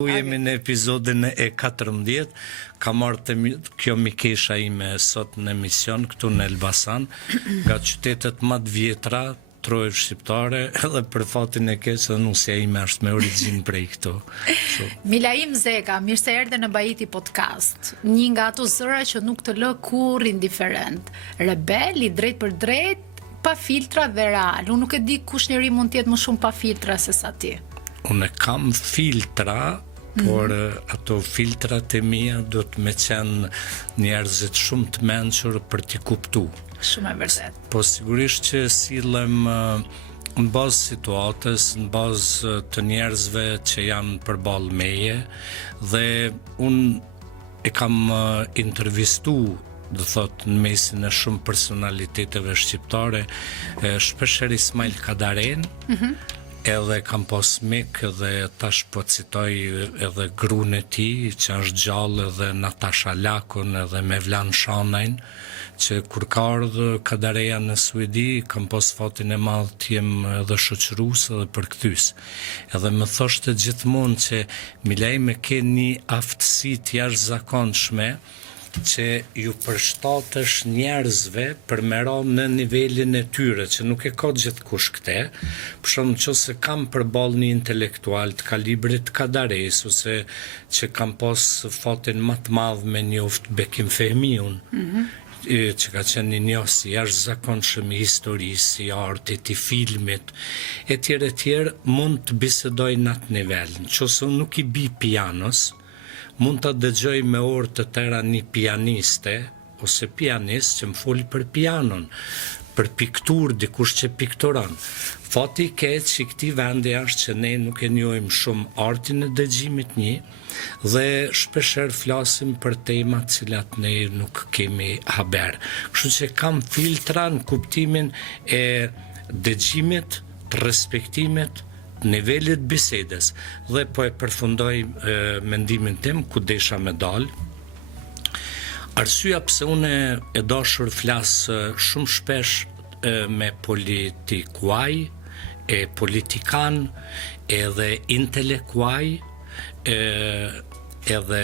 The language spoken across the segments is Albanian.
Jemi në epizodin e 14, ka marrë kjo mikesha ime sot në emision këtu në Elbasan, nga qytetet më të vjetra, trojë shqiptare, edhe për fatin e keq se nusja ime është me origjinë prej këtu. Milaim Zeka, mirë se erdhe në Bajiti Podcast. Një nga ato zëra që nuk të lë kurrë indiferent. Rebel, i drejt për drejt, pa filtra dhe real. Unë nuk e di kush njeri mund të jetë më shumë pa filtra se sa ti. Unë kam filtra, por ato filtrat e mia do të me qenë njerëzit shumë të mençur për t'i kuptu. Shumë e vërtet. Po sigurisht që sillem në bazë situatës, në bazë të njerëzve që janë përballë meje, dhe unë e kam intervistu, do thot, në mesin e shumë personaliteteve shqiptare, shpeshherë Ismail Kadaren, edhe kam pas mik dhe tash po citoj edhe gruan e tij që është gjallë, edhe Natasha Lakun edhe Mevlan Shanajn, që kur ka ardhur Kadareja në Suedi, kam pas fatin e madh të jem edhe shoqërues edhe përkthyes. Edhe më thoshte gjithmonë që Milajme ke një aftësi të jashtëzakonshme që ju përshtatesh njerëzve për me ra në nivelin e tyre, që nuk e ka gjithkush këte. Për shumë që se kam përballë një intelektual të kalibrit Kadares, ose që kam pas fatin më të madh me njoft Bekim Fehmiun, që ka qenë një njohës i jashtëzakonshëm i historisë, i artit, i filmit, etj, mund të bisedoj në atë nivel. Nëse unë nuk i bi pianos, mund të dëgjoj me orë të tëra një pianiste, ose pianist që më foli për pianon, për piktur, dikush që pikturon. Fati i keq që këti vendi është që ne nuk e njohim shumë artin e dëgjimit një, dhe shpeshherë flasim për temat cilat ne nuk kemi haber. Kështu që kam filtra në kuptimin e dëgjimit, të respektimit, nivelit bisedes, dhe po e përfundoj mendimin tim ku desha me dal. Arsyeja pse unë e dashur flas shumë shpesh me politikuaj, e politikan, edhe intelektuaj, edhe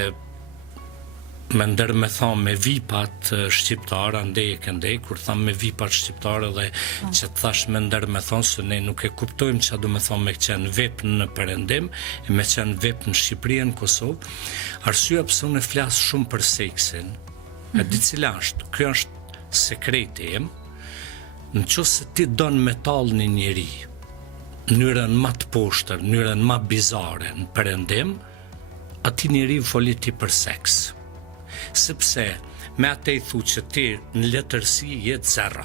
me ndër me thonë me vipat shqiptar, andej e këndej, kur thamë me vipat shqiptar edhe që të thash me ndër me thonë, se ne nuk e kuptojmë që do me thonë me qenë vep në Perëndim, e me qenë vep në Shqipëri e në Kosovë. Arsyeja pse unë flas shumë për seksin, e di cila është, kjo është sekreti im, nëse ti don me tall një njeri, mënyrën më të poshtër, mënyrën më bizare në Perëndim, ati njeri foli ti për seks. Sepse me atë i thu që ti në letërsi jetë zero,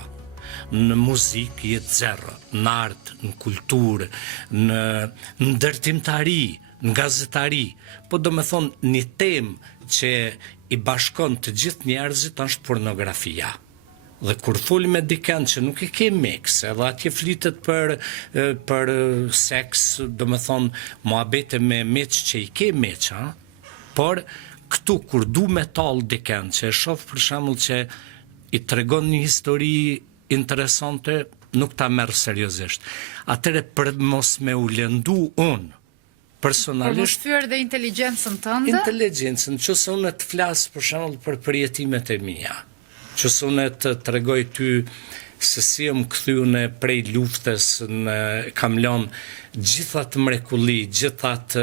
në muzik jetë zero, në art, në kulturë, në ndërtimtari, në gazetari, po do me thonë një temë që i bashkon të gjithë njerëzit është pornografia. Dhe kur foli me dikën që nuk e ke mix, edhe atje flitet për seks, do me thonë muhabete me meq që i ke meq, por këtu kur du me talë dikën që e shoh për shembull që i tregon një histori interesante, nuk ta merr seriozisht. Atëre për mos me u lëndu unë personalisht, për mos fyer dhe inteligjencën tënde. Inteligjencën, nëse unë të flas për shembull për përjetimet e mia, nëse unë të tregoj ty se si më kthyen prej luftës, kam lënë gjithat mrekulli, gjithat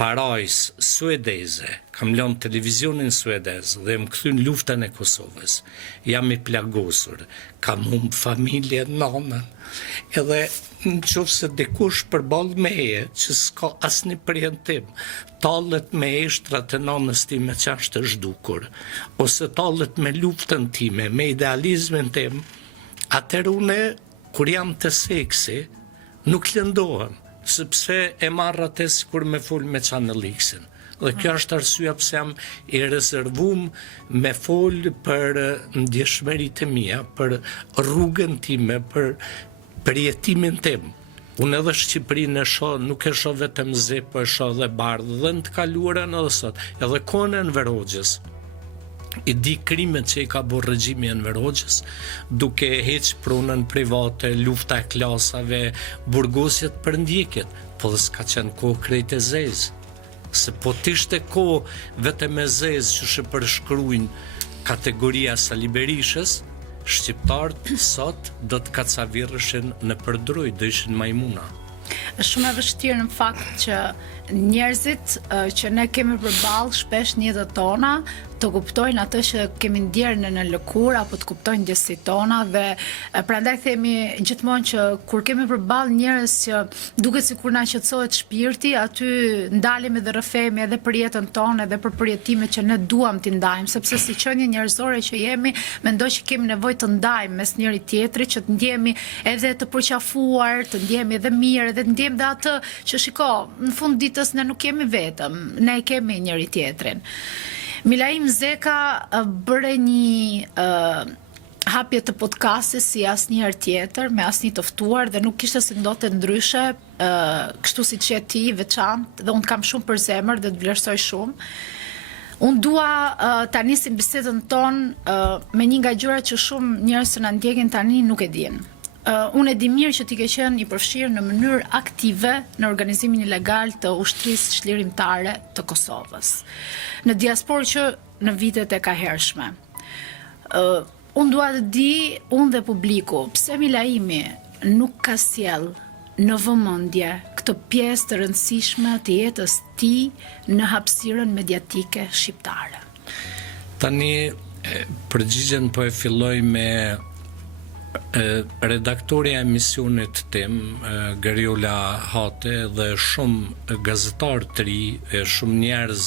parajs suedeze, kam lënë televizionin suedez dhe më kthyn luftën e Kosovës. Jam i plagosur, kam humb familje, nënën, edhe nëse dikush përballë meje që s'ka asnjë premtim, tallet me eshtrat e nënës time që është e zhdukur, ose tallet me luftën time, me idealizmin tim, atëherë une, kur jam të seksi, nuk lëndohem, sepse e marr atë sikur me fol me Çanelliksin. Dhe kjo është arsyeja pse jam i rezervuar me fol për ndjeshmëritë e mia, për rrugën time, për jetimin tim. Unë edhe Shqipërinë e shoh, nuk e shoh vetëm zi, po e shoh dhe bardhë, dhe në të kaluarën edhe sot, edhe kohën e Enver Hoxhës. I di krimet që i ka bërë regjimi Enver Hoxhës, duke heq prunën private, lufta e klasave, burgosjet për ndjekjet, po dhe s'ka qenë kohë krejt e zezë. se po t'ishte ko vetëm e zezë që shë përshkruajnë kategoria Sali Berishës, shqiptarët sot do të kacavirëshin në përdruj, do ishin majmuna. Është shumë e vështirë në fakt që njerëzit që ne kemi përballë shpesh në jetët tona të kuptojnë atë që kemi ndjerë në lëkurë apo të kuptojnë ndjesitë tona dhe prandaj themi gjithmonë që kur kemi përballë njerëz që duket sikur na qetësohet shpirti, aty ndalemi dhe rrëfehemi edhe për jetën tonë edhe për përjetimet që ne duam t'i ndajmë, sepse si qenie njerëzore që jemi, mendoj që kemi nevojë të ndajmë mes njëri tjetrit, që të ndjehemi edhe të përqafuar, të ndjehemi edhe mirë, edhe të ndjejmë dhe atë që shiko, në fund ditës ne nuk kemi vetëm, ne kemi njëri tjetrin. Milaim Zeka bëre një hapje të podcastit si asnjëherë tjetër, me asnjë të ftuar dhe nuk kishte si ndote ndryshe, kështu siç je ti veçantë dhe unë kam shumë për zemër dhe të vlerësoj shumë. Unë dua ta nisim bisedën tonë me një nga gjërat që shumë njerëz që na ndjekin tani nuk e dinë. Unë e di mirë që ti ke qenë i përfshirë në mënyrë aktive në organizimin ilegal të ushtrisë çlirimtare të Kosovës, në diasporë që në vitet e kahershme. Unë dua të di, unë dhe publiku, pse Milaimi nuk ka sjell në vëmendje këtë pjesë të rëndësishme të jetës tij në hapësirën mediatike shqiptare. Tani përgjigjen po e filloj me redaktoria e emisionit tim, Geriola Hate dhe shumë gazetarë të ri, shumë njerëz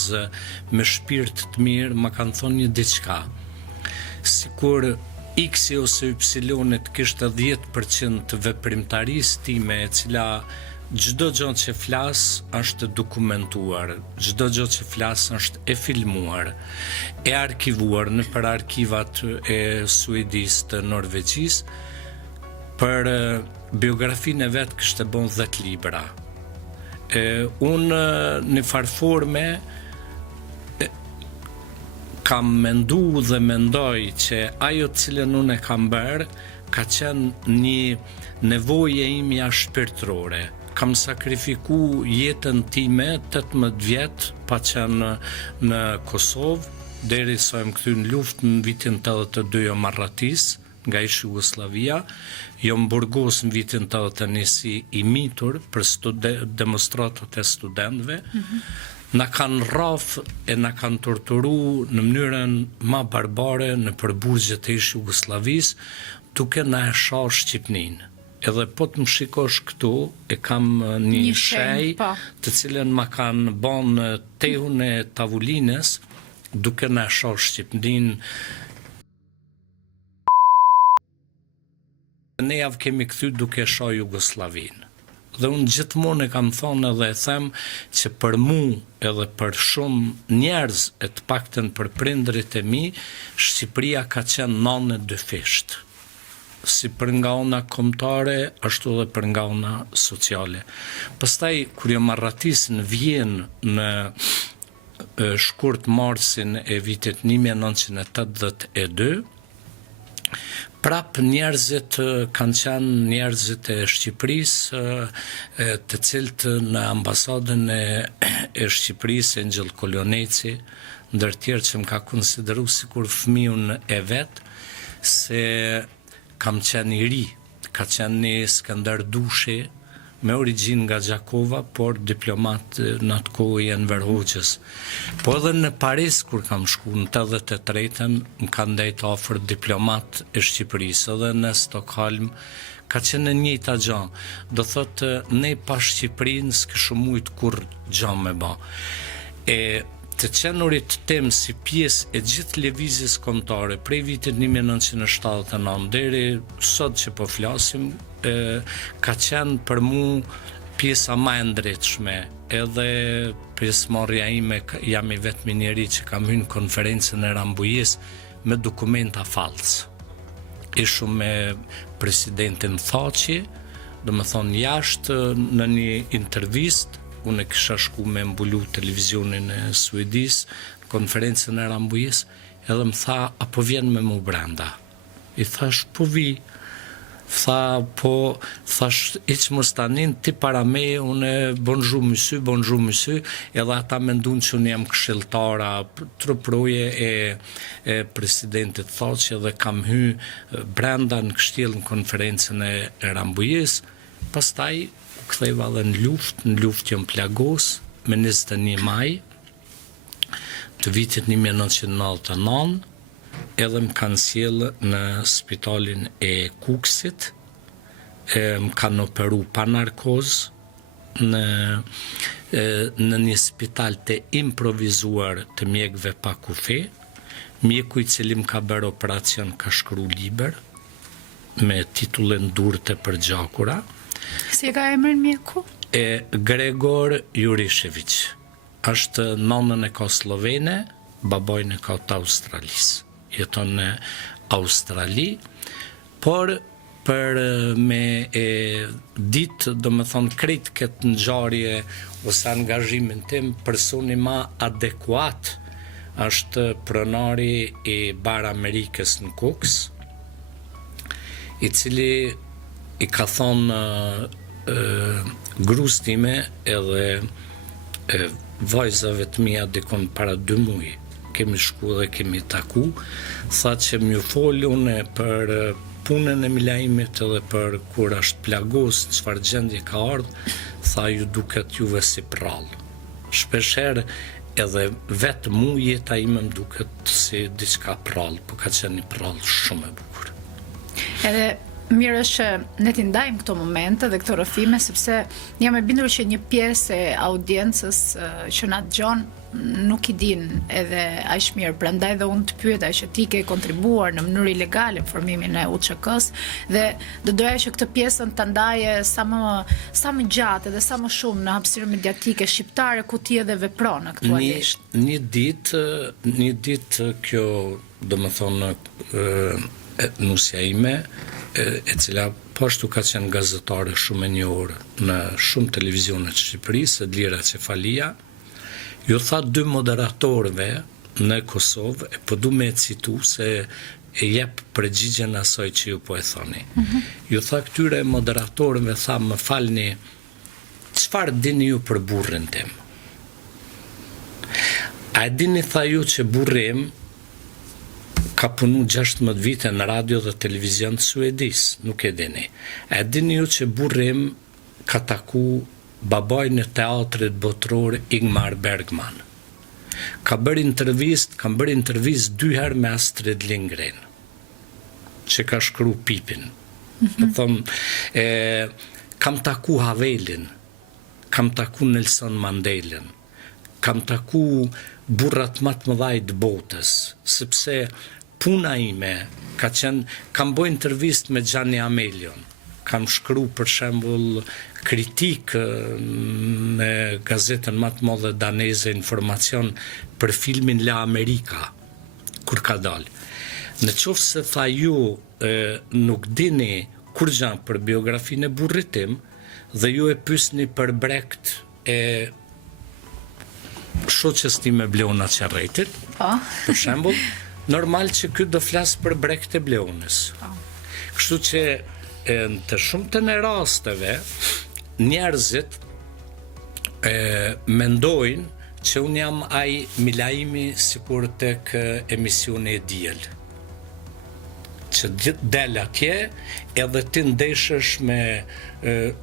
me shpirt të mirë më kanë thonë një diçka. Sikur X-i ose Y-it kishte 10% të veprimtarisë time, e cila çdo gjë që flas është dokumentuar, çdo gjë që flas është e filmuar, e arkivuar në për arkivat e Suedisë të Norvegjisë. Për biografinë e vet kishte bën 10 libra. Unë në farforme kam mendu dhe mendoj që ajo të cilën unë e kam bërë ka qenë një nevojë imja shpirtërore. Kam sakrifiku jetën time 18 vjet pa qenë në Kosovë, derisa më kthy në luftë në vitin 82 jo marratis nga ish Jugoslavia, jo në Burgos në vitin 81 si i mitur për demonstratat e studentëve. Na kanë rraf e na kanë torturu në mënyrën ma barbare në përburgjet e ish Jugoslavisë, duke na e shah Shqipninë. Edhe po të më shikosh këtu, e kam një shej të cilën ma kanë bon në tehun e tavulines, duke na e shah Shqipninë. Ne javë kemi kthy duke shah Jugoslavinë. Dhe unë gjithmonë e kam thonë edhe e them që për mu edhe për shumë njerëz e të paktën për prindrit e mi, Shqipëria ka qenë nanë e dyfisht. Si për nga ona kombëtare, ashtu edhe për nga ona sociale. Pastaj, kur jo marratis në Vjenë në shkurt marsin e vitit 1982, prap njerëzit kanë qenë njerëzit e Shqipërisë, të cilët në ambasadën e Shqipërisë, Angel Koloneci, ndër tjerë që më ka konsideru sikur fëmijën e vet, se kam qenë i ri, ka qenë një Skënder Dushi, me origjinë nga Gjakova, por diplomat në atë kohë i Enver Hoxhës. Po edhe në Paris, kur kam shku në 83-ën, më kanë ndajt afër diplomat e Shqipërisë, edhe në Stockholm, ka qenë njëjta gjë. Do thotë, ne pa Shqipërinë s'kishim mujt kur gjë me ba. Të qenurit tem si pjesë e gjithë lëvizjes kombëtare prej vitit 1979 deri sot që po flasim, ka qenë për mu pjesa më e ndritshme. Edhe pjesëmarrja ime, jam i vetmi njeri që kam hyrë në konferencën e Rambujës me dokumenta false. Ishum me presidentin Thaçi, do më thonë jashtë në një intervistë. Unë e kisha shku me mbulu televizionin e Suedis, konferencën e Rambujës, edhe më tha, apo vjen me mu brenda? I thash, po vi. Tha, po, thash, iq mos tanin, ti para me, une bonjour monsieur, edhe ata mendun që unë jam këshilltara, truproje e presidentit Thaçi dhe kam hy brenda në kështjell në konferencën e Rambujës, pastaj u ktheva dhe në luftën plagos, me 21 maj, të vitit 1999, edhe më kanë sjellë në spitalin e Kukësit, më kanë operu pa narkoz në një spital të improvizuar të mjekëve pa kufi. Mjeku i cili më ka bërë operacion ka shkru liber me titullin Durët e përgjakura. Si e ka emrin mjeku? Gregor Jurishević. Është nonën e ka slovene, babojnë e ka të Australisë. Jeton në Australi, por për me ditë, do më thonë, krejt këtë ngjarje ose angazhimin tim, personi ma adekuat është pronari i Bar Amerikës në Kukës, i cili i ka thonë grus time edhe vajzave të mia dikon para 2 muaj. Kemi shku dhe kemi taku, tha që m'ju fol une për punën e Milaimit edhe për kur është plagos, çfarë gjendje ka ardhë, tha ju duket juve si prallë. Shpesher edhe vetë mu jeta ime më duket si diçka prallë, po ka qenë një prallë shumë e bukur. Edhe mirë është që ne t'i ndajmë këto momente dhe këto rrëfime, sepse jam e bindur që një pjesë e audiencës që na dëgjon nuk i din edhe aq mirë, prandaj dhe unë të pyeta që ti ke kontribuar në mënyrë ilegale në formimin e UÇK-s dhe do doja që këtë pjesën ta ndaje sa më gjatë dhe sa më shumë në hapësirën mediatike shqiptare ku ti edhe vepron aktualisht. Një ditë kjo, domethënë, nusja ime, e cila pashtu ka qenë gazetare shumë e njohur në shumë televizionet të Shqipërisë, Lira Cefalia, ju tha 2 moderatorëve në Kosovë, po du me citu se e jep përgjigjen asaj që ju po e thoni. Ju tha këtyre moderatorëve, tha, më falni, çfarë dini ju për burrin tim? A e dini, tha ju, që burrim ka punu 16 vite në radio dhe televizion të Suedis, nuk e dini. A e dini ju që burrim ka taku babajnë e teatrit botëror Ingmar Bergman. Kam bërë intervist 2 herë me Astrid Lindgren, që ka shkru Pipin. Kam taku Havelin, kam taku Nelson Mandelën, kam taku burrat më të mëdhaj të botës, sepse puna ime ka qenë, kam bërë intervist me Gianni Amelion, kam shkru për shembull kritik në gazetën më të madhe daneze Informacion për filmin La Amerika, kur ka dalë. Në qoftë se tha ju nuk dini kur gjanë për biografinë e burrit tim dhe ju e pyesni për brekt e shoqes time Bleuna Çarretit, për shembull, normal që ky do flas për brekt e Bleunës. Kështu që në të shumtën e rasteve njerëzit mendojnë që unë jam ai Milaimi sikur tek emisioni e Diel, që del atje edhe ti ndeshësh me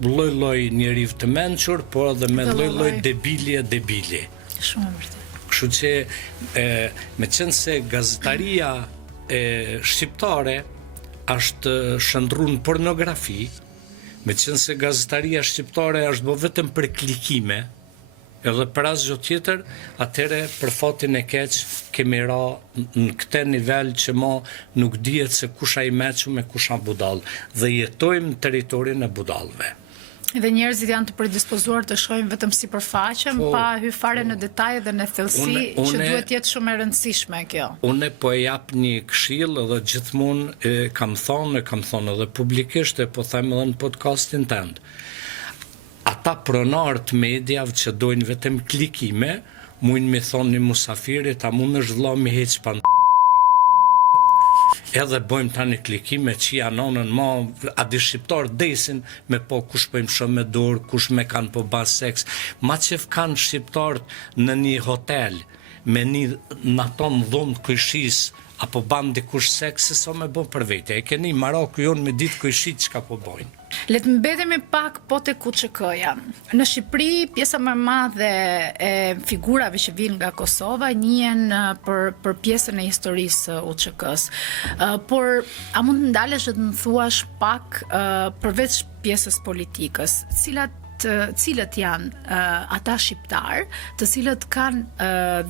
lloj-lloj njeriu të mençur, por edhe me lloj-lloj debili. Shumë e vërtetë. Kështu që me qenë se gazetaria shqiptare është shëndru në pornografi, me qenë se gazetaria shqiptare është bo vetëm për klikime, edhe për asgjë tjetër, atëre për fatin e keq kemi ra në këtë nivel që nuk dihet se kush ai meçu me kush a budall dhe jetojmë në territorin e budallëve. Dhe njerëzit janë të predispozuar të shohin vetëm sipërfaqen, pa hyrë fare në detaje dhe në thellësi, që duhet jetë shumë e rëndësishme kjo. Unë po e jap një këshill edhe gjithmonë kam thonë edhe publikisht, po them edhe në podcastin tënd. Ata pronarë të mediave që dojnë vetëm klikime, mujnë me thonë një musafirit, a mund është vëlla mi heq pan edhe bëjmë tani klikime që janonën ma a di shqiptar desin me po kush po im shë me dorë, kush me kanë po bas seks, ma qef kanë shqiptarët në një hotel me një në tonë dhunë kujshis apo ban dikush seks se so me bo për vete. E keni Maroku jonë me ditë kujshit që ka po bojnë. Letë mbetemi pak po të QÇK-ja. Në Shqipëri, pjesa më e madhe e figurave që vinë nga Kosova njihen për pjesën e historisë UÇK-s. Por a mund të ndalesh dhe të më thuash pak përveç pjesës politikës, cilët janë ata shqiptar, të cilët kanë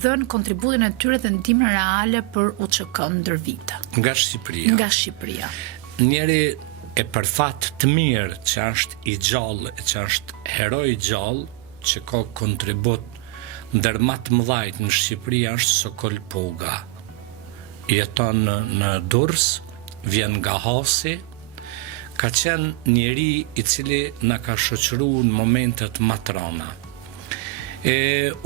dhënë kontributin e tyre dhe ndihmën reale për UÇK-n ndër vite. Nga Shqipëria. Nga Shqipëria. Njeri e për fat të mirë që është i gjallë, që është heroj i gjallë, që ka kontribut ndër më të mëdhajt në Shqipëri është Sokol Poga. Jeton në Durrës, vjen nga Hasi, ka qenë njeri i cili na ka shoqëru në momentet më të rënda.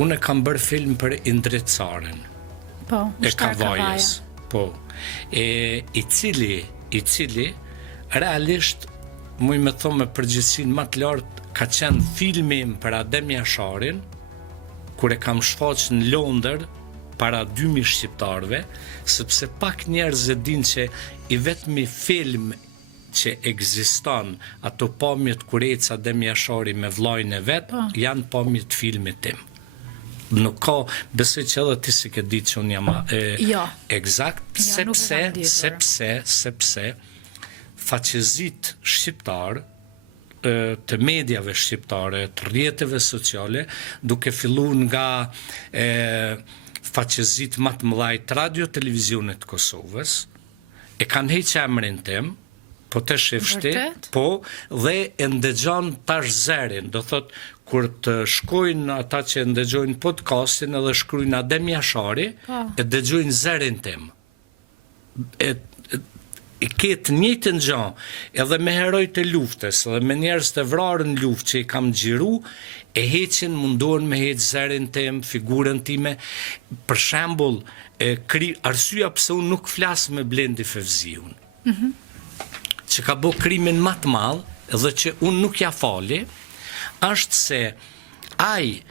Unë kam bërë film për Indrit Carin. Po, e Kavajës. Po. I cili realisht, muj me thonë me përgjithësinë më të lartë, ka qenë filmin për Adem Jasharin, kur e kam shfaq në Londër, para 2000 shqiptarve, sepse pak njerëz e din që i vetmi film që ekziston, ato pamjet kur ecë Adem Jashari me vllajën e vet, janë pamjet filmit tim. Nuk ka, besoj që edhe ti si ke ditë që unë jam eksakt, sepse faqezit shqiptar të medjave shqiptare, të rrjeteve sociale, duke fillu nga faqezit më të mëdhaj të radio televizionit të Kosovës, e kanë heqë emrin tim, po të shifshti, po, dhe e ndëgjon tash zërin, do thot, kur të shkojnë ata që ndëgjojnë podcastin edhe shkrujnë Adem Jashari, e dëgjojnë zërin tim. E ketë njëjtën gjë, edhe me herojt e luftës, edhe me njerëz të vrarë në luftë që i kam xhiru, e heqin, mundohen me heq zërin tim, figurën time. Për shembull, arsyeja pse unë nuk flas me Blendi Fevziun. Që ka bo krimin më të madh dhe që unë nuk ja fali, është se ai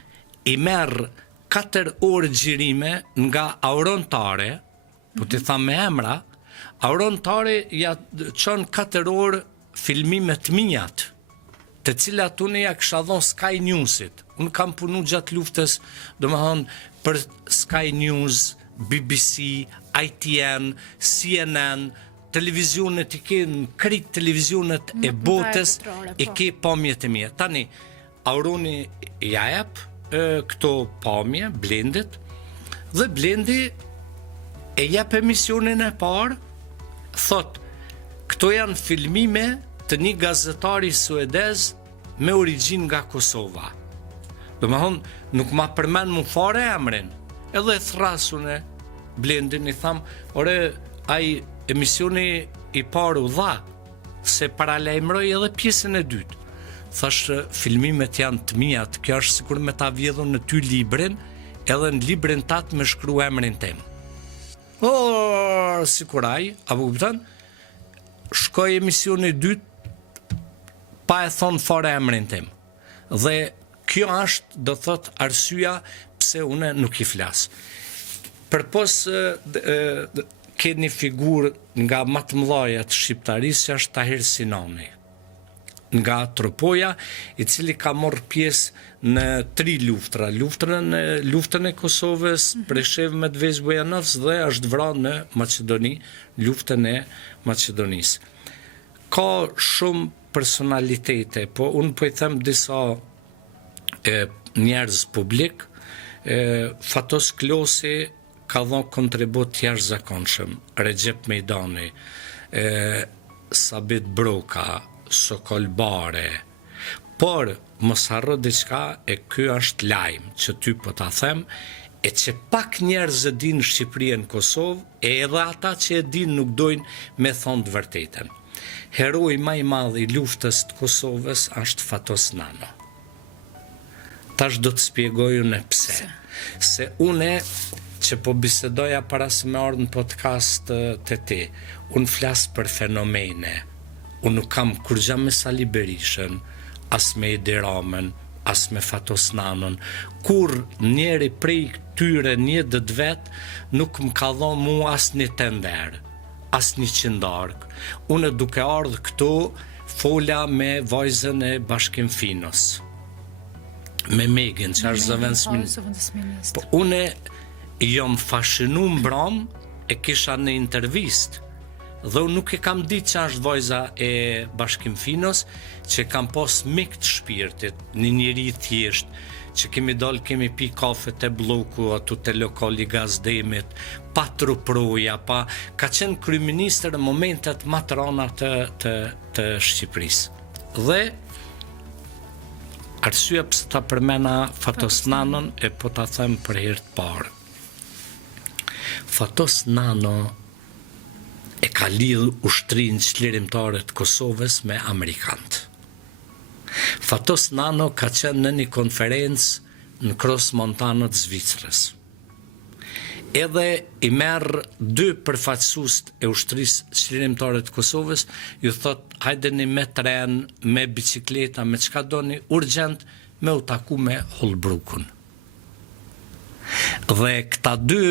i merr 4 orë xhirime nga Auron Tare, po t'i tham me emra, Auron Tare ja çon 4 orë filmime të mijat, të cilat unë ja kisha dhënë Sky Newsit. Unë kam punu gjatë luftës, domethënë për Sky News, BBC, ITN, CNN, televizionet i ke në krit televizionet e botës i ke pamjet e mia. Tani, Auroni ja jep këto pamje, Blendit, dhe Blendi e jep emisionin e parë, thot, këto janë filmime të një gazetari suedez me origjinë nga Kosova. Domethënë, nuk ma përmend mu fare emrin, edhe e thrasun e Blendin, i tham, ore, ai emisioni i parë u dha, se paralajmëroj edhe pjesën e dytë. Thash, filmimet janë të mijat, kjo është sikur me ta vjedhun në ty librin, edhe në librin tatë me shkru emrin tim. Sikur ai, apo kupton, shkoj emisioni i dytë, pa e thonë fare emrin tim. Dhe kjo është, do thot, arsyeja pse une nuk i flas. Përpos ke një figurë nga më të mëdhaja të shqiptarisë që është Tahir Sinani, nga Tropoja, i cili ka marrë pjesë në 3 luftra, luftën e Kosovës, Preshev Medvez Bujanovs dhe është vrarë në Maqedoni, luftën e Maqedonisë. Ka shumë personalitete, po unë po i them disa njerëz publik, Fatos Klosi ka dhënë kontribut jashtëzakonshëm, Recep Mejdani, Sabit Broka, Sokol Bare, por mos harro diçka, e ky është lajm që ty po ta them, e që pak njerëz e din Shqipëri në Kosovë, e edhe ata që e din nuk dojnë me thonë të vërtetën. Heroi më i madh i luftës të Kosovës është Fatos Nano. Tash do të shpjegoj unë pse. Se une që po bisedoja para se me ardhë në podcast të ti, unë flasë për fenomene, unë nuk kam kur gja me Sali Berishën, as me Edi Ramën, as me Fatos Nanën, kur njeri prej këtyre një dët vetë, nuk më ka dhonë mu as një tender, as një qindark. Unë duke ardhë këtu, fola me vajzën e Bashkim Finos, me Megin, që është zëvendësministër. Po une jom fashinu mbram, e kisha në intervist, dhe unë nuk e kam ditë që është vajza e Bashkim Finos, që kam pos mik të shpirtit, një njëri thjesht, që kemi dalë, kemi pi kafe të bloku, atu të lokali Gazdemit, pa truproja, pa ka qenë kryeministër në momentet më të rana të Shqipërisë. Dhe arsyeja pse ta përmena Fatos Nanën e po ta them për herë të parë. Fatos Nano e ka lidh ushtrinë çlirimtare të Kosovës me amerikanët. Fatos Nano ka qenë në një konferencë në Cross Montana të Zvicrës. Edhe i merr dy përfaqësues e ushtrisë çlirimtare të Kosovës, ju thot, hajdeni me tren, me bicikleta, me çka doni, urgjent me u taku me Holbrookun. Dhe këta dy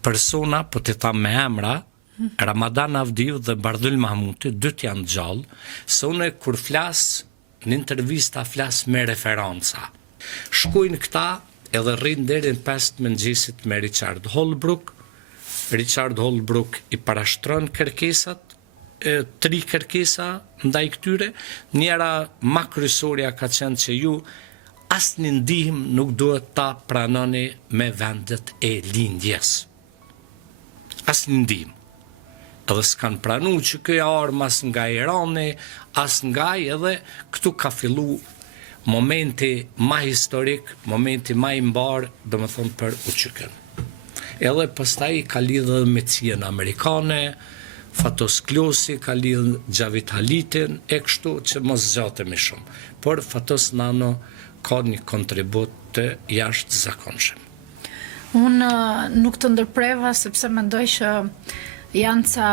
persona, po të tham me emra, Ramadan Avdiu dhe Bardhyl Mahmuti, dytë janë gjallë, se une kur flas në intervista flas me referenca. Shkojnë këta edhe rrinë deri në 5 mëngjesit me Richard Holbrooke. Richard Holbrooke i parashtron kërkesat, 3 kërkesa ndaj këtyre. Njëra ma kryesorja ka qenë që ju asnjë ndihmë nuk duhet ta pranoni me vendet e lindjes. Asnjë ndihmë. Edhe s'kan pranu që këja armë as nga Irani, as nga edhe këtu ka fillu momenti ma historik, momenti ma i mbarë, do më thonë për Uçykën. Edhe pastaj ka lidhë me cijën amerikane, Fatos Klosi ka lidhë Gjavit Halitin, e kështu që mos zgjatemi shumë. Por Fatos Nano ka një kontribut të jashtë zakonshëm. Unë nuk të ndërpreva sepse mendoj që janë ca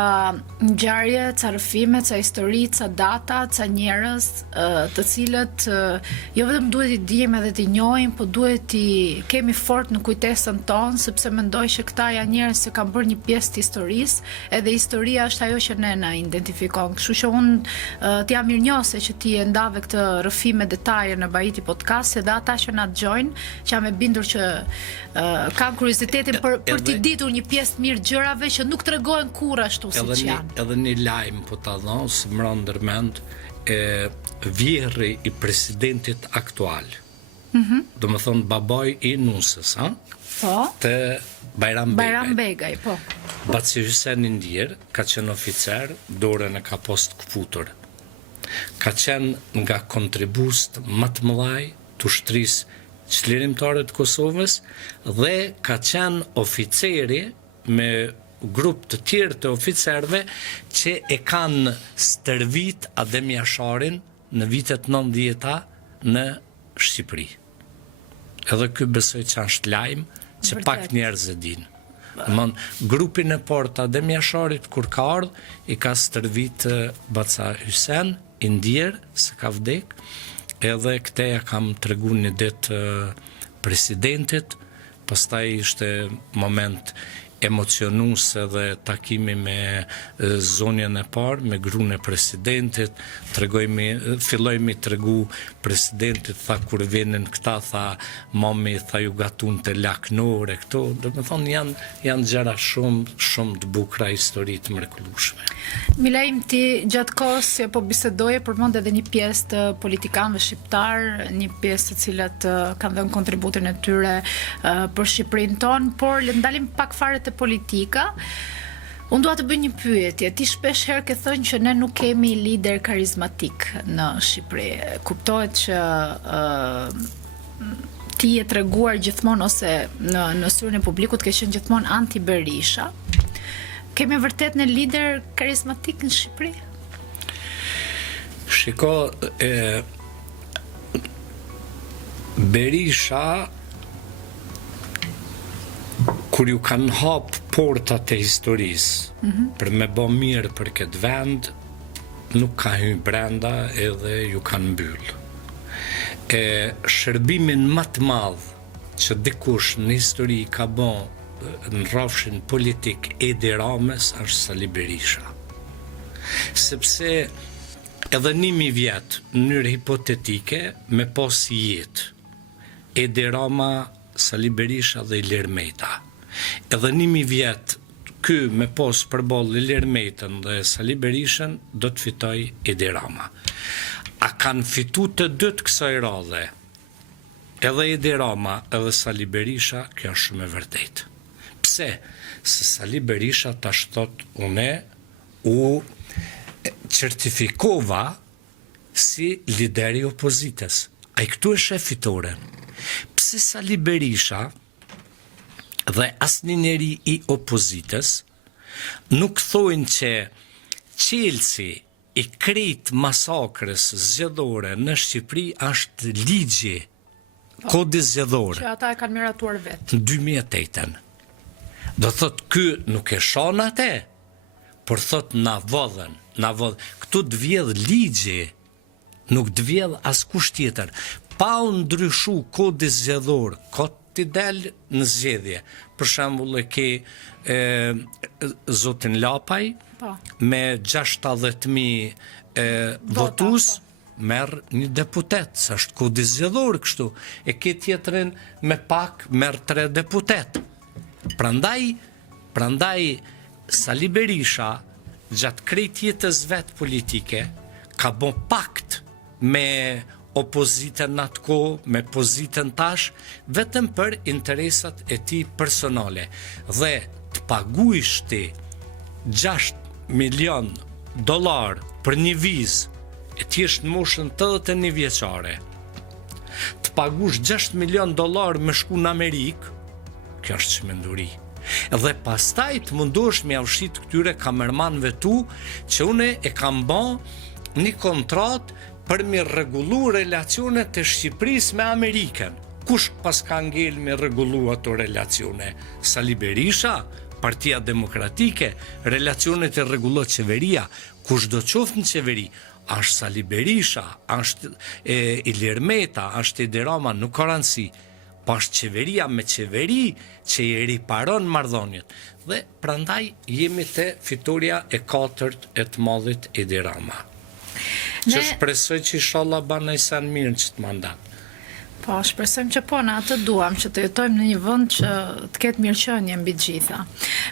ngjarje, ca rrëfime, ca histori, ca data, ca njerëz të cilët jo vetëm duhet i dijmë edhe t'i njohim, po duhet i kemi fort në kujtesën tonë, sepse mendoj që këta janë njerëz që kanë bërë një pjesë të historisë, edhe historia është ajo që ne na identifikon. Kështu që unë t'jam mirënjohëse që ti e ndave këtë rrëfim me detaje në Bajiti Podcast, edhe ata që na dëgjojnë, që jam e bindur që kanë kuriozitetin për t'i ditur një pjesë të mirë gjërave që nuk tregojnë kur ashtu si që janë. Edhe një lajm po ta dhon, se më rënë ndërmend, vjerri i presidentit aktual. Do më thonë babaj i nusës, Po. Të Bajram Begaj, po. Baci Hysen Indier ka qenë oficer, dorën e ka post këfutur. Ka qenë nga kontribust më të mëdhaj të ushtrisë çlirimtare të Kosovës dhe ka qenë oficeri me grup të tjerë të oficerve që e kanë stërvit Adem Jasharin në vitet 90-ta në Shqipëri. Edhe ky besoj që është lajm që pak njerëz e dinë. Grupin e port Adem Jasharit kur ka ardhur i ka stërvit Baca Hysen Indier se ka vdek, edhe këteja kam tregu një ditë presidentit, pastaj ishte moment emocionuese dhe takimi me zonjën e parë, me gruan e presidentit, fillojmë i tregu presidentit, tha kur vinin këta, tha mami, tha ju gatun të laknore, këto, do të thonë janë gjëra shumë të bukura, histori të mrekullueshme. Milaim, ti gjatë kohës që po bisedoje përmend edhe një pjesë të politikanëve shqiptar, një pjesë të cilat kanë dhënë kontributin e tyre për Shqipërinë tonë, por le ndalim pak fare te politika. Unë dua të bëj një pyetje. Ti shpesh herë ke thënë që ne nuk kemi lider karizmatik në Shqipëri. Kuptohet që ti je treguar gjithmonë ose në syrin e publikut ke qenë gjithmonë anti Berisha. Kemi vërtet në lider karizmatik në Shqipëri? Shiko, Berisha kur ju kanë hap portat e historisë për me bë mirë për këtë vend, nuk ka hyrë brenda edhe ju kanë mbyll. Shërbimin më të madh që dikush në histori ka bën në rrafshin politik Edi Ramës është Sali Berisha. Sepse edhe 1000 vjet në mënyrë hipotetike me pas jetë Edi Rama, Sali Berisha dhe Ilir Meta. Edhe 1000 vjet ky me pas përballë Ilir Metën dhe Sali Berishën do të fitoj Edi Rama. A kanë fitu të dytë kësaj radhe edhe Edi Rama edhe Sali Berisha, kjo është shumë e vërtetë. Pse? Se Sali Berisha tash thot une u certifikova si lideri i opozitës. Ai këtu e sheh fitoren. Pse Sali Berisha dhe asnjë njeri i opozitës nuk thojnë që qelsi i krejt masakrës zgjedhore në Shqipëri është ligji, kodi zgjedhore. Që ata e kanë miratuar vetë. Në 2008. Do thot ky nuk e shon atë, por thot na vodhen. Këtu të vjedh ligji, nuk të vjedh askush tjetër. Pa u ndryshu kodi zgjedhor, ti del në zgjedhje. Për shembull e ke zotin Lapaj me 60.000 votues merr një deputet, sa është kodi zgjedhor kështu. E ke tjetrin me pak merr 3 deputet. Prandaj Sali Berisha gjatë krejt jetës vet politike ka bën pakt me opozitën në atë kohë, me pozitën tash, vetëm për interesat e tij personale. Dhe të paguish ti $6 milion për një vizë, e ti është në moshën 81 vjeçare. Të pagush $6 milion me shku në Amerikë, kjo është çmenduri. Dhe pastaj të mundosh me avshit këtyre kamermanëve tu që une e kam bën një kontratë për me rregullu relacionet e Shqipërisë me Amerikën. Kush pas ka ngel me rregullu ato relacione? Sali Berisha, Partia Demokratike, relacionet e rregullon qeveria. Kush do qoftë në qeveri? Është Sali Berisha, është Ilir Meta, është Edi Rama, nuk ka rëndësi. Po është qeveria me qeveri që i riparon marrëdhëniet. Dhe prandaj jemi te fitoria e 4 e të madhit Edi Rama. Që shpresoj që inshallah bana i sa mirë që të mandat. Po, shpresojmë që po, në atë duam që të jetojmë në një vend që të ketë mirëqenie mbi të gjitha.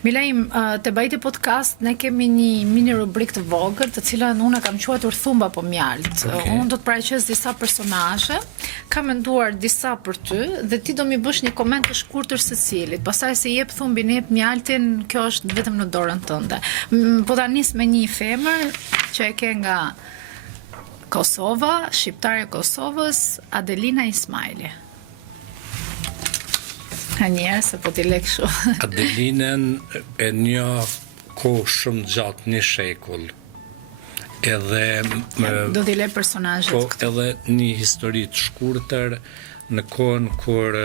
Milaim, te Bajti Podcast ne kemi një mini rubrik të vogël, të cilën unë kam quajtur Thumba po mjalt. Unë do të paraqes disa personazhe, kam menduar disa për ty dhe ti do mi bësh një koment të shkurtër secilit. Pastaj se jep thumbin, jep mjaltin, kjo është vetëm në dorën tënde. Po ta nis me një femër që e ke nga Kosova, shqiptare e Kosovës, Adelina Ismaili. Ha njerë se po t'i lek shumë. Adelinën e një kohë shumë gjatë, një shekull. Edhe do t'i le personazhet këtu. Edhe një histori të shkurtër në kohën kur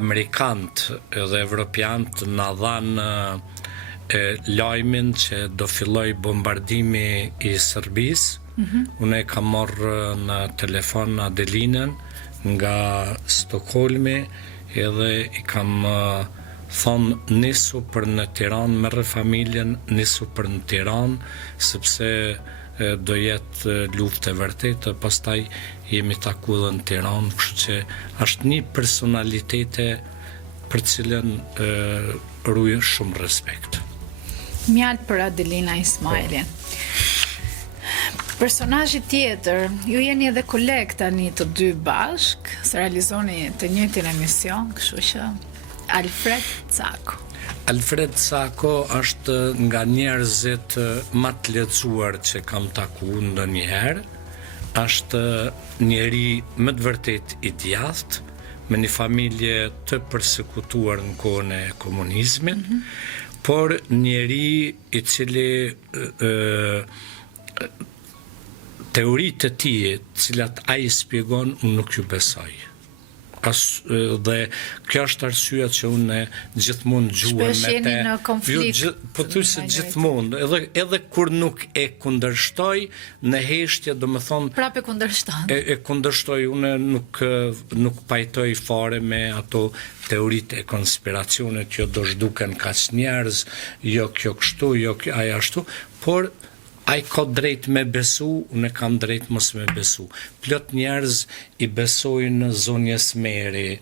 amerikanët edhe evropianët na dhanë lajmin që do filloj bombardimi i Serbisë. Unë e kam marrë në telefon Adelinën nga Stockholmi edhe i kam thonë nisu për në Tiranë, merre familjen, nisu për në Tiranë, sepse do jetë luftë e vërtetë, pastaj jemi taku edhe në Tiranë, kështu që është një personalitete për cilën ruaj shumë respekt. Mjalt për Adelina Ismailin. Personazhi tjetër, ju jeni edhe koleg tani të dy bashk, se realizoni të njëjtin emision, kështu që Alfred Cako. Alfred Cako është nga njerëzit më të lehtësuar që kam takuar ndonjëherë. Është njeri më të vërtet i djathtë, me një familje të përsekutuar në kohën e komunizmit, por njeri i cili teoritë të tij, cilat ai shpjegon, unë nuk ju besoj. Dhe kjo është arsyeja që unë gjithmonë gjuhem Shpesh jeni në konflikt. Po thuaj se gjithmonë, edhe kur nuk e kundërshtoj në heshtje, domethënë prapë kundërshton. E kundërshtoj, unë nuk pajtoj fare me ato teoritë e konspiracionit, jo do zhduken kaq njerëz, jo kjo kështu, jo kjo aja ashtu, por ai ka drejt me besu, unë kam drejt mos me besu. Plot njerëz i besojnë zonjes Meri,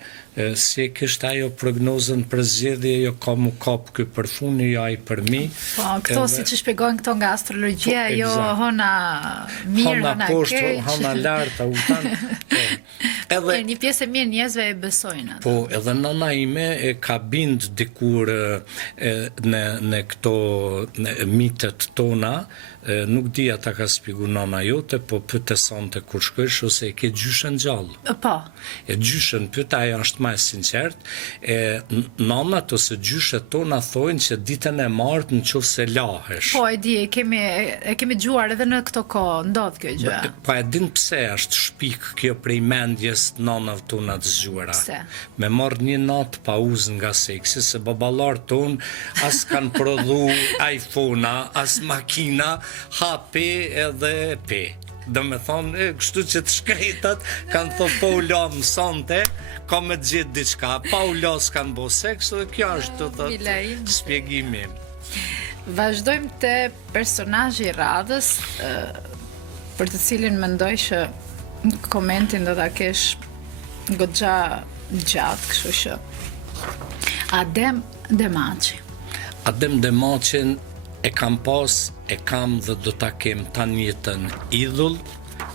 si e kishte ajo prognozën për zgjedhje, jo ka mu kap ky për funi, jo ai për mi. Po, këto si që shpjegojnë këto nga astrologjia, jo hona mirë, hona keq. Hona lartë, utan. Edhe një pjesë e mirë njerëzve e besojnë. Po, edhe nëna ime e ka bind dikur në këto mitet tona, nuk dija ta ka shpjegu nëna jote, po pyetesonte kur shkojsh ose e ke gjyshen gjallë. Po. E gjyshen pyeta, ajo është më e sinqert, nënat ose gjyshet tona thojnë që ditën e martë nëse lahesh. Po, e di, e kemi dëgjuar edhe në këto kohë, ndodh kjo gjë. Po e din pse është shpik kjo prej mendjes nënave tona të zgjuara. Pse? Me marr një natë pauzë nga seksi, se baballar ton as kanë prodhu iPhone-a, as makina, HP edhe P. Do me thonë, kështu që të shkretat kanë thë po u la mësante, ka me të gjithë diçka, pa u la s'kanë bo seks, dhe kjo është të shpjegimi. Vazhdojmë te personazhi i radhës, për të cilin mendoj që komentin do ta kesh goxha gjatë, kështu që Adem Demaçi. Adem Demaçin e kam pas, e kam dhe do ta kem tani jetën idhull.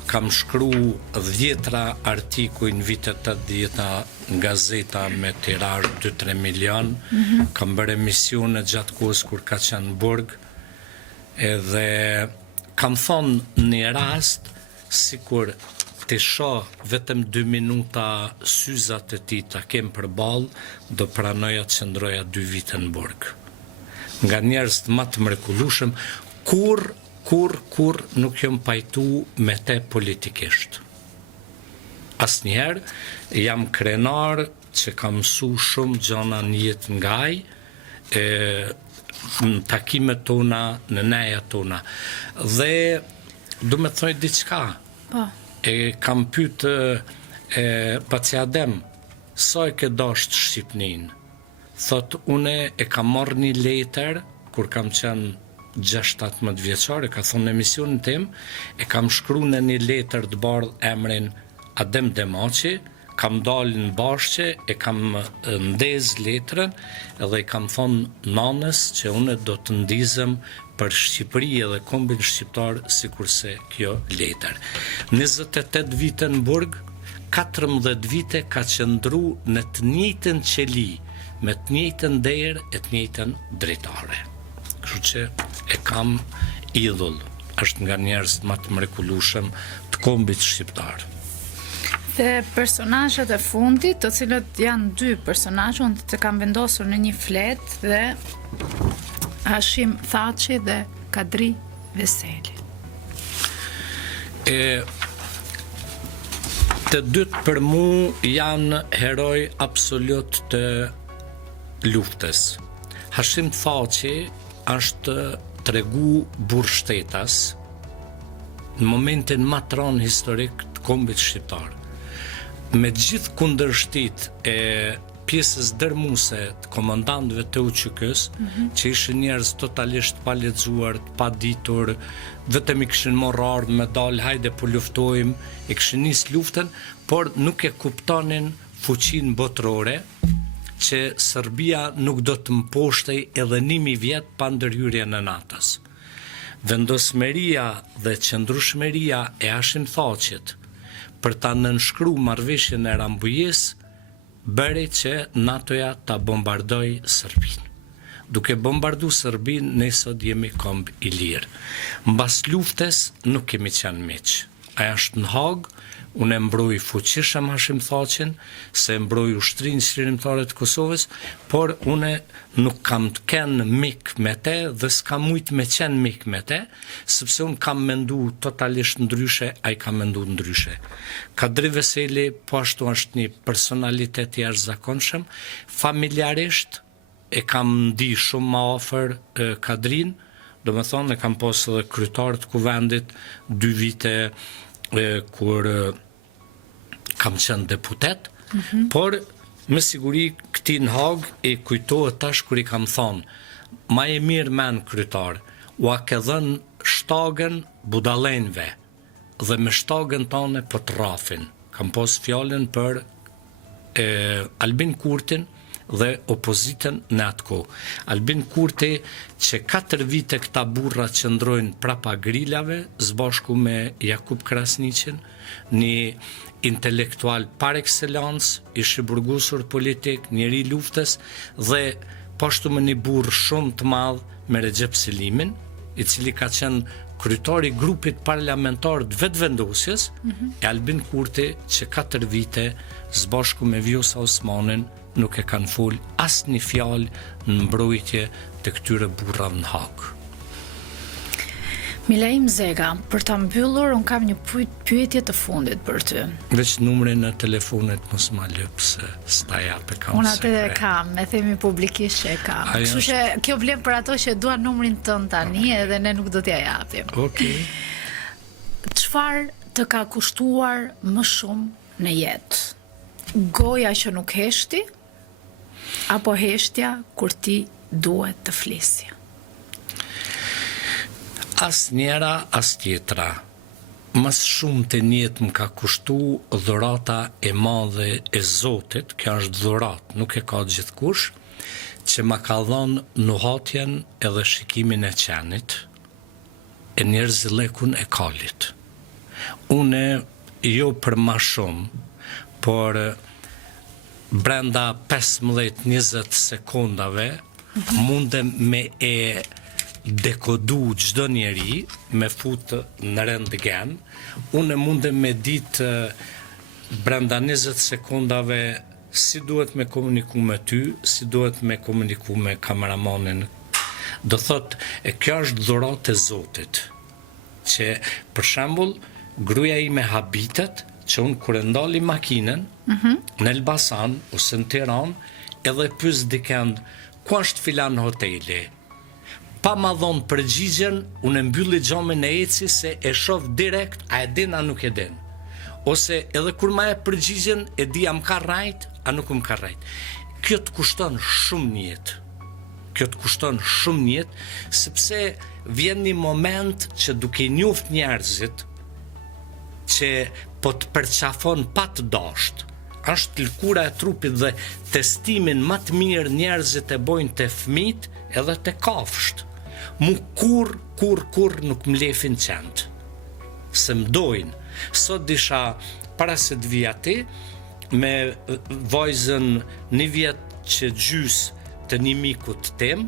Kam shkru 10 artikuj në vitet 80 në gazeta me tirar 2-3 milion. Kam bërë emisione gjatë kohës kur ka qenë burg. Edhe kam thonë një rast, sikur të shoh vetëm 2 minuta syzat e tij ta kem përballë, do pranoja të qëndroja 2 vite në burg. Nga njerëz më të mrekullueshëm, kur nuk jam pajtu me te politikisht. Asnjëherë jam krenar që kam mësu shumë gjëra në jetë nga ai, në takimet tona, në neja tona. Dhe du me thoj diçka. Po. Kam pyet Paci Adem, sa e ke dasht Shqipnin? Thot, une e kam marrë një letër, kur kam qenë 6-17 vjeçar, ka thonë në emisionin tim, e kam shkru në një letër të bardh emrin Adem Demaçi, kam dalë në bashkë, e kam ndez letrën, edhe i kam thonë nanës që une do të ndizem për Shqipëri edhe kombin shqiptar si kurse kjo letër. 28 vite në burg, 14 vite ka qëndru në të njëjtën qeli, me të njëjtën derë e të njëjtën drejtare. Kështu që e kam idhull, është nga njerëz më të mrekullueshëm të kombit shqiptar. Dhe personazhet e fundit, të cilët janë 2 personazhe, unë të kam vendosur në një flet dhe Hashim Thaçi dhe Kadri Veseli. Të dytë për mu janë heroj absolut të luftës. Hashim Thaçi është tregu burr shtetas në momentin më të rënd historik të kombit shqiptar. Me gjithë kundërshtit e pjesës dërmuese të komandantëve të UÇK-s, që ishin njerëz totalisht pa lexuar, pa ditur, vetëm i kishin marrë armë me dal, hajde po luftojmë, e kishin nis luftën, por nuk e kuptonin fuqinë botërore, që Serbia nuk do të mposhtej edhe 1000 vjet pa ndërhyrje në NATO-s. Vendosmëria dhe qëndrueshmëria e Hashim Thaçit për ta nënshkruar marrëveshjen e Rambujës bëri që NATO-ja ta bombardoj Serbinë. Duke bombardu Serbinë, ne sot jemi komb i lirë. Mbas luftës nuk kemi qenë miq. aja është në Hag, unë e mbroj fuqishëm Hashim Thaqin, se mbroj ushtrinë qlirimtare të Kosovës, por unë nuk kam të kenë mik me te dhe s'kam mujt me qenë mik me te, sepse unë kam mendu totalisht ndryshe, a i kam mendu ndryshe. Kadri Veseli, po ashtu është një personalitet i jashtëzakonshëm, familjarisht e kam ndi shumë ma ofër Kadrin, do me thonë e kam posë edhe kryetar të kuvendit 2 vite kur kam qenë deputet, por me siguri këti në Hag e kujtohet tash kur i kam thonë, ma e mirë men kryetar, ua ke dhënë shtagën budalenve dhe me shtagën tane për të rafin. Kam posë fjallën për Albin Kurtin dhe opozitën në atë kohë. Albin Kurti që 4 vite këta burra qëndrojnë prapa grillave, zbashku me Jakub Krasniqin, një intelektual par excellence, i shiburgusur politik, njeri luftës, dhe pashtu me një burr shumë të madh me Recep Selimin, i cili ka qenë kryetari grupit parlamentar të vetëvendosjes, e Albin Kurti që 4 vite zbashku me Vjosa Osmanin nuk e kanë fol as një fjalë në mbrojtje të këtyre burrave në Hag. Milaim Zega, për ta mbyllur, unë kam një pyetje të fundit për ty. Veç numrin e telefonit mos ma lëp se s'ta jap e kam. Unë atë e kam, e themi publikisht që e kam. Kështu që kjo vlen për ato që duan numrin tënd tani edhe ne nuk do t'ja japim. Okej. Çfarë të ka kushtuar më shumë në jetë? Goja që nuk heshti, apo heshtja kur ti duhet të flisje? As njëra, as tjetra. Mas shumë të njetë më ka kushtu dhurata e madhe e Zotit, kjo është dhurat, nuk e ka gjithkush, që ma ka dhënë nuhatjen edhe shikimin e qenit, e njerëzilekun e kalit. Une, jo për ma shumë, por brenda 15-20 sekundave mundem me e dekodu çdo njeri, me fut në rentgen, unë mundem me ditë brenda 20 sekundave si duhet me komuniku me ty, si duhet me komuniku me kameramanin. Do thot, kjo është dhurat e Zotit, që për shembull, gruaja ime habitet, që unë kur e ndali makinën, në Elbasan, ose në Tiranë, edhe pyes dikend, ku është filan hoteli? Pa ma dhonë përgjigjen, unë e mbylli xhamin e eci se e shoh direkt, a e din a nuk e din. Ose edhe kur ma e përgjigjen, e di a më ka rajt, a nuk më ka rajt. Kjo të kushton shumë jetë. Kjo të kushton shumë jetë, sepse vjen një moment që duke njoft njerëzit, që po të përqafon pa të dasht, është lëkura e trupit dhe testimin më të mirë njerëzit e bojnë të fëmit edhe të kafsht. Mu kur nuk më lefin qend. Se më dojnë. Sot disha para se të vija ti, me vajzën 1 vjet që gjys të një mikut tem,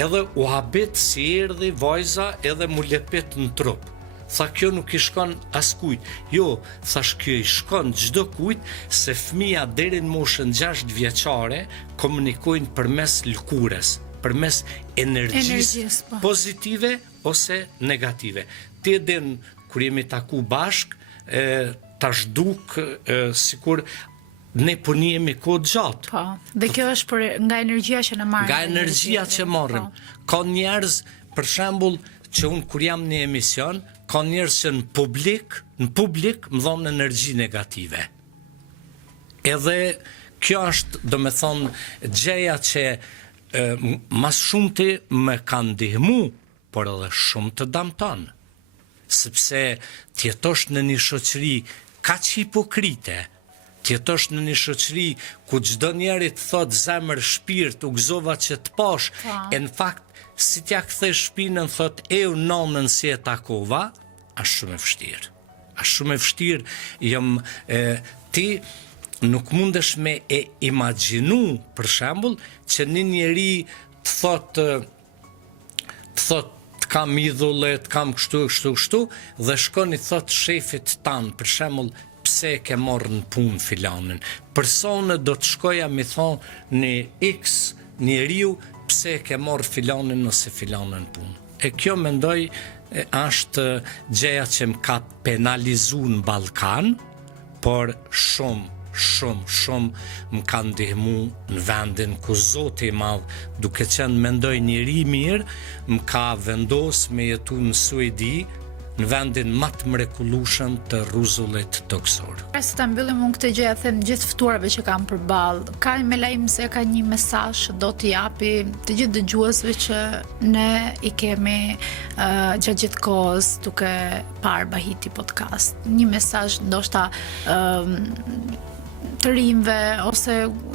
edhe u habet si erdhi vajza edhe mu lepet në trup. Tha kjo nuk i shkon as kujt. Jo, thash kjo i shkon çdo kujt, se fëmia deri në moshën 6 vjeçare komunikojnë përmes lëkures, përmes energjisë pozitive ose negative. Ti e din kur jemi taku bashk, tash duk sikur ne po jemi kohë gjatë. Po, dhe kjo është nga energjia që ne marrim. Nga energjia që marrim. Ka njerëz, për shembull, që unë kur jam në emision, ka njerëz që në publik më dhonë energji negative. Edhe kjo është, do me thonë, gjeja që mas shumë të me kanë ndihmu, por edhe shumë të damton. Sepse tjetosh në një shoqëri kaq hipokrite, tjetosh në një shoqëri ku çdo njeri të thot zemër shpirt, u gëzova që të pash, e në fakt si t'ja kthesh shpinën, thot eu nonën si e takova, është shumë e vështirë. Është shumë e vështirë, ti nuk mundesh me e imagjinu, për shembull, që një njeri të thot të kam idhulle, të kam kështu, dhe shkon i thot shefit tanë, për shembull, pse ke marrë në punë filanin. Persone do të shkoja mi thonë një X njeriu pse ke marrë filanin ose filanën në punë. E kjo mendoj është gjëja që më ka penalizu në Ballkan, por shumë më ka ndihmu në vendin ku Zoti i Madh, duke qenë mendoj njeri mirë, më ka vendos me jetu në Suedi, në vendin më të mrekullueshëm të rruzullit toksor. Se ta mbyllim unë këtë gjë, them gjithë ftuarave që kam përballë, ka me lajm se ka një mesazh do t'i japi të gjithë dëgjuesve që ne i kemi gjatë gjithë kohës duke parë Bahiti podcast. Një mesazh ndoshta të rinjve ose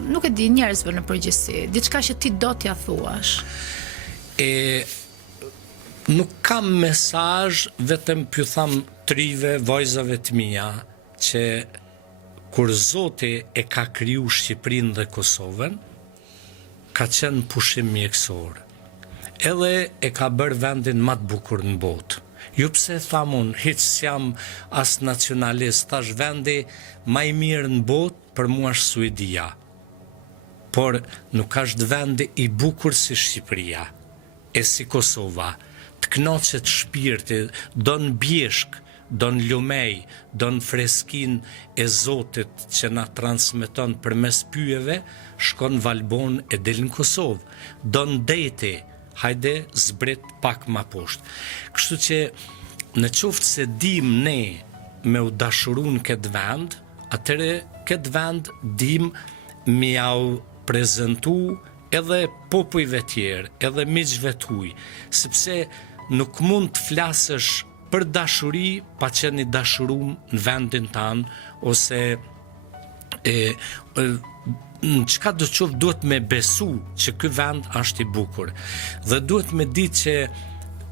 nuk e di, njerëzve në përgjithësi, diçka që ti do t'ja thuash. Nuk kam mesazh, vetëm pju tham trive vajzave të mia që kur Zoti e ka kriju Shqipërinë dhe Kosovën, ka qenë pushim mjekësor. Edhe e ka bërë vendin më të bukur në botë. Ju pse tham unë, hiç s'jam as nacionalist, thash vendi më i mirë në botë për mua është Suedia. Por nuk është vendi i bukur si Shqipëria, e si Kosova. Të kënaqet shpirti, don bjeshk, don lumej, don freskin e Zotit që na transmeton përmes pyjeve, shkon Valbon e del në Kosovë. Don deti, hajde zbrit pak ma poshtë. Kështu që në qoftë se dim ne me u dashurun këtë vend, atëre këtë vend dim mi au prezentu edhe popujve tjerë, edhe miqve tuaj, sepse nuk mund të flasësh për dashuri pa qenë i dashurum në vendin tanë, ose në çka do të qoftë duhet me besu që ky vend është i bukur. Dhe duhet me ditë që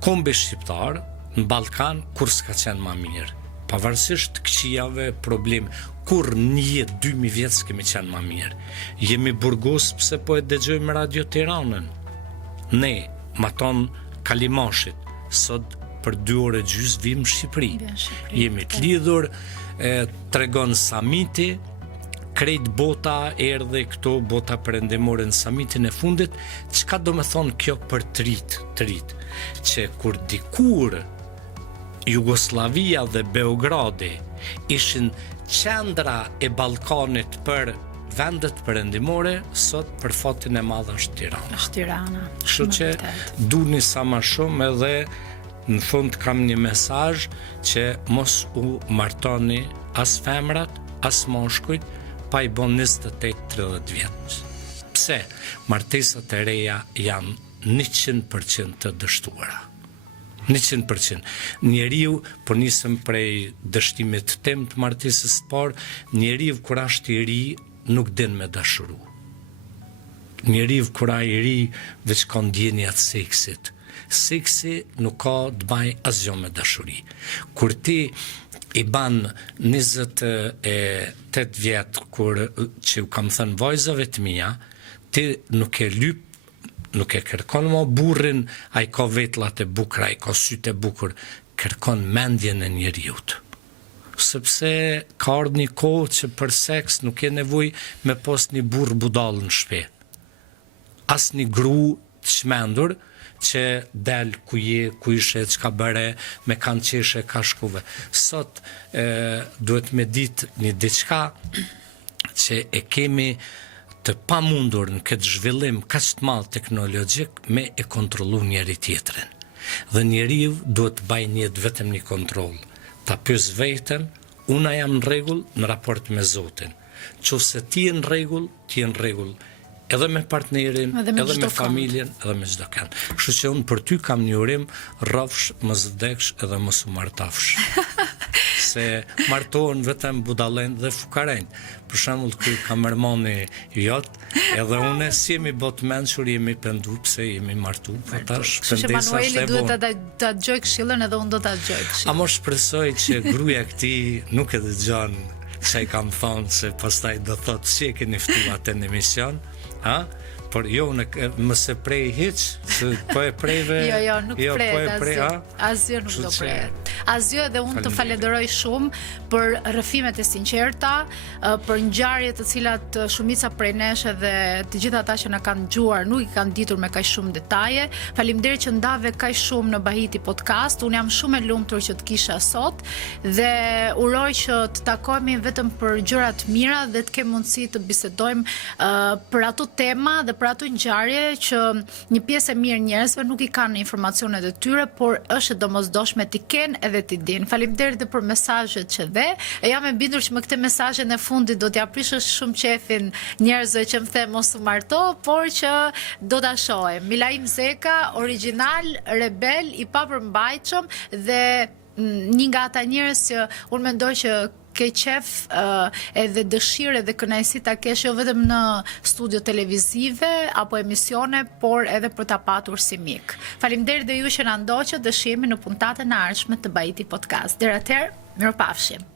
kombi shqiptar në Ballkan kur s'ka qenë më mirë. Pavarësisht të këqijave, problem, kur një jetë 2000 vjet s'kemi qenë më mirë. Jemi burgos pse po e dëgjojmë Radio Tiranën. Ne, maton Kalimashit, sot për 2 orë e gjys vim Shqipëri. Jemi të lidhur, tregon samiti, krejt bota erdhe këto, bota perëndimore në samitin e fundit, çka do me thonë kjo për të rit, që kur dikur Jugoslavia dhe Beogradi ishin qendra e Ballkanit për vendet perëndimore, sot për fatin e madh është Tirana. Është Tirana. Kështu që duni sa më shumë, edhe në fund kam një mesazh që mos u martoni as femrat, as moshkujt, pa i bon 28-30 vjet. Pse? Martesat e reja janë 100% të dështuara. 100%. Njeriu, po nisëm prej dështimit tim të martesës së parë, njeriu kur është i ri nuk din me dashuru. Njeriu kur ai i ri veç ka ndjenjat seksit. Seksi nuk ka të baj asgjë me dashuri. Kur ti i ban 28 vjet që u kam thënë vajzave të mia, ti nuk e lyp, nuk e kërkon më burrin, ai ka vetullat e bukura, ai ka sytë e bukur, kërkon mendjen e njeriut. Sepse ka ardhur një kohë që për seks nuk e nevojë me pas një burr budall në shtëpi. As një gru të shmendur që del ku je, ku ishe, çka bëre, me kanë qeshe, ka shkuve. Sot duhet me ditë një diçka që e kemi të pamundur në këtë zhvillim kaq të madh teknologjik me e kontrollu njëri tjetrin. Dhe njeriu duhet të bajë një vetëm një kontroll. Ta pyes veten, una jam në rregull në raport me Zotin. Nëse ti je në rregull, ti je në rregull. Edhe me partnerin, edhe me familjen, edhe me çdo kënd. Kështu që unë për ty kam një urim, rrofsh, mos vdeksh edhe mos u martafsh. Se martohen vetëm budallën dhe fukarën. Për shembull, kur kamermani jot, edhe unë si jemi bot mençur, jemi pendu pse jemi martu, po tash pendesa është e vonë. Duhet ta dëgjoj këshillën edhe unë do ta dëgjoj këshillën. A mos shpresoj që gruaja e këtij nuk e dëgjon që i kam thonë, se pastaj do thotë si e keni ftuar atë në emision, ha? por jo, më se prej hiç, se po e prejve. Jo, nuk prej, asgjë nuk do prej. Asgjë, dhe unë të falenderoj shumë për rrëfimet e sinqerta, për ngjarje të cilat shumica prej nesh dhe të gjithë ata që na kanë dëgjuar nuk i kanë ditur me kaq shumë detaje. Faleminderit që ndave kaq shumë në Bahiti Podcast. Unë jam shumë e lumtur që të kisha sot dhe uroj që të takohemi vetëm për gjëra të mira dhe të kemi mundësi të bisedojmë për ato tema dhe për ato ngjarje që një pjesë e mirë njerëzve nuk i kanë informacionet e tyre, por është e domosdoshme t'i kenë edhe t'i dinë. Faleminderit edhe për mesazhet që dhe, e jam e bindur që me këtë mesazhen e fundit do t'ja prishësh shumë qefin njerëzve që më the mos u marto, por që do ta shohim. Milaim Zeka, original, rebel, i papërmbajtshëm dhe një nga ata njerëz që unë mendoj që ke qef edhe dëshirë edhe kënaqësi ta kesh jo vetëm në studio televizive apo emisione, por edhe për ta patur si mik. Faleminderit dhe ju që na ndoqët, do shihemi në puntatën e ardhshme të Bahiti Podcast. Deri atëherë, mirupafshim.